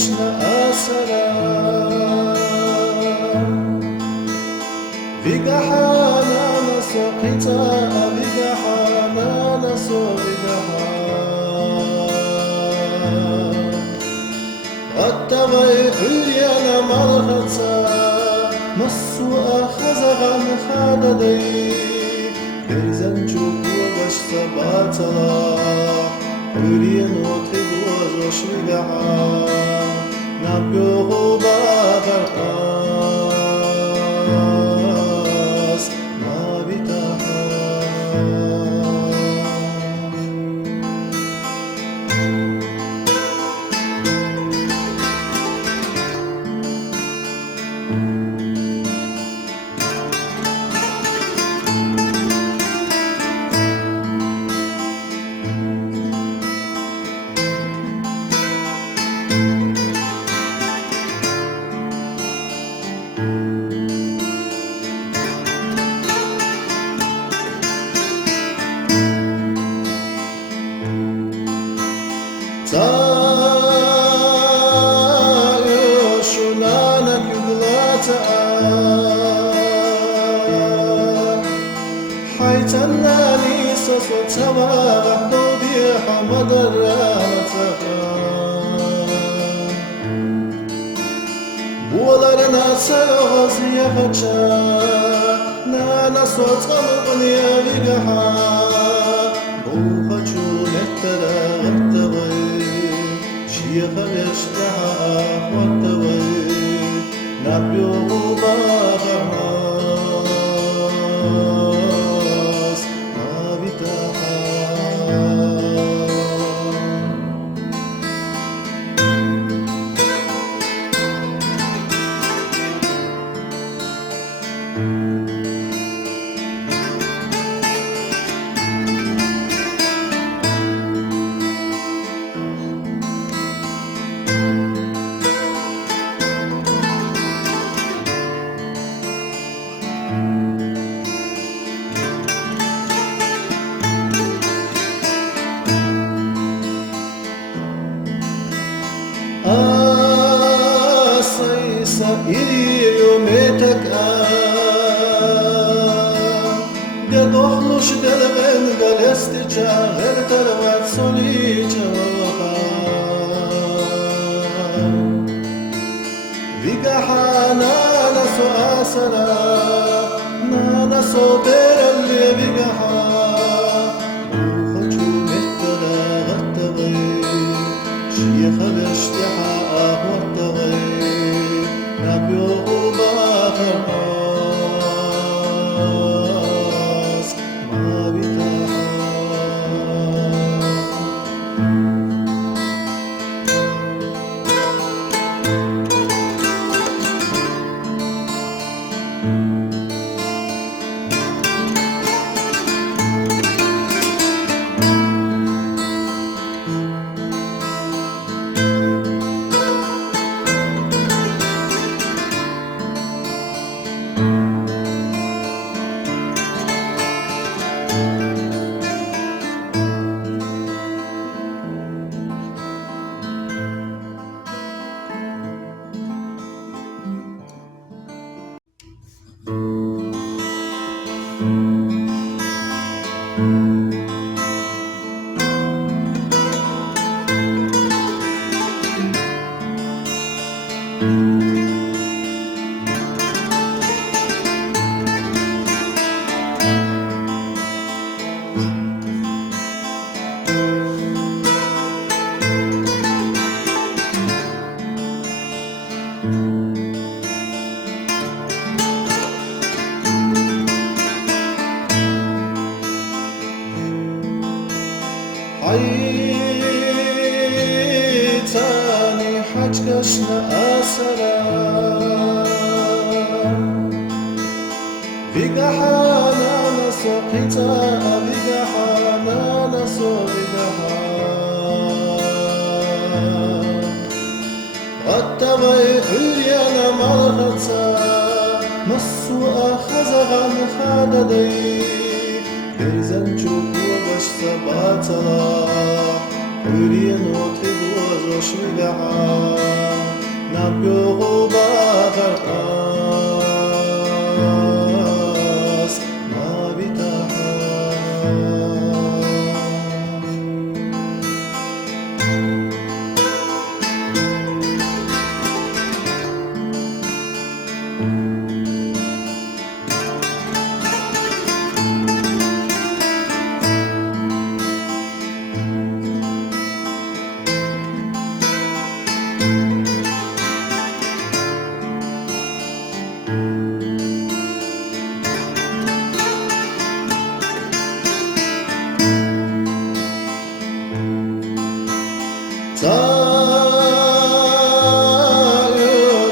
حجكشنا أسرا Vigahana naso kita Vigahana naso Vigahana Attavai hülyana malhatsa Masu ahazagan khadadai Berzan çubuğa başta batala Hülyen otidu azoş Vigahana Nabyohu bağırta حيتناني سوسوتما غدودي حمد الرانتها بولارنا سيغز يخجا نانا صوتما بنيا بيغها بوخجو نترى غرتغي شيخ بيشتها وطوي نبيو باغها Ilirio metek Gadohluş delven galesti çağır tervat soli çağır Vigahana naso asara Nana so berelli vigaha Uxaçu mehtara gattagay Şiyekha beştiha ahvattagay نبيو باخرس ما بتاعه حيتاني حجكشنا أسرا Vigahana naso kita Vigahana naso Vigahana Attavai hülyana malhatsa Masu ahazagan khadadai Berzan çubuğa başta batala Hülyen otidu Rosh Migaha Nabyo Bagarkas Mavitaha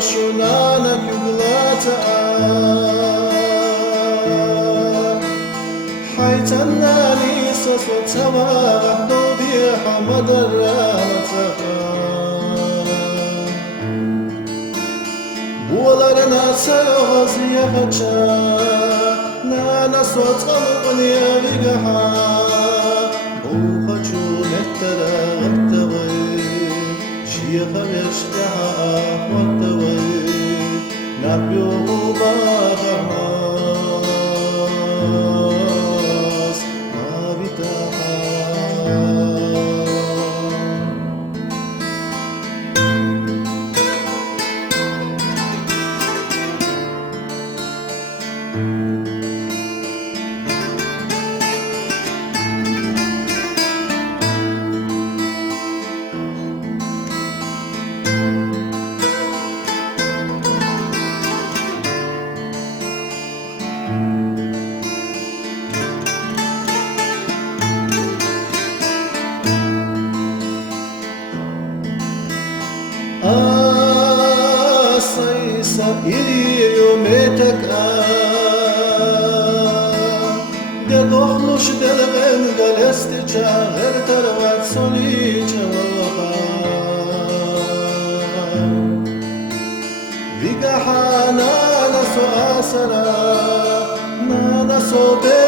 Shunana Kuglata Haitanani Saswatawa Dobi Hamadarata Bularana Sayahazia Nana Swatania Vigaha Buhachu Nettara يخلشها والتوي نبيو بغماس ما بتاها Saysa iliyo metak de dohnush delgen galesti çağır tarvat soli çava vigahana naso asara na naso be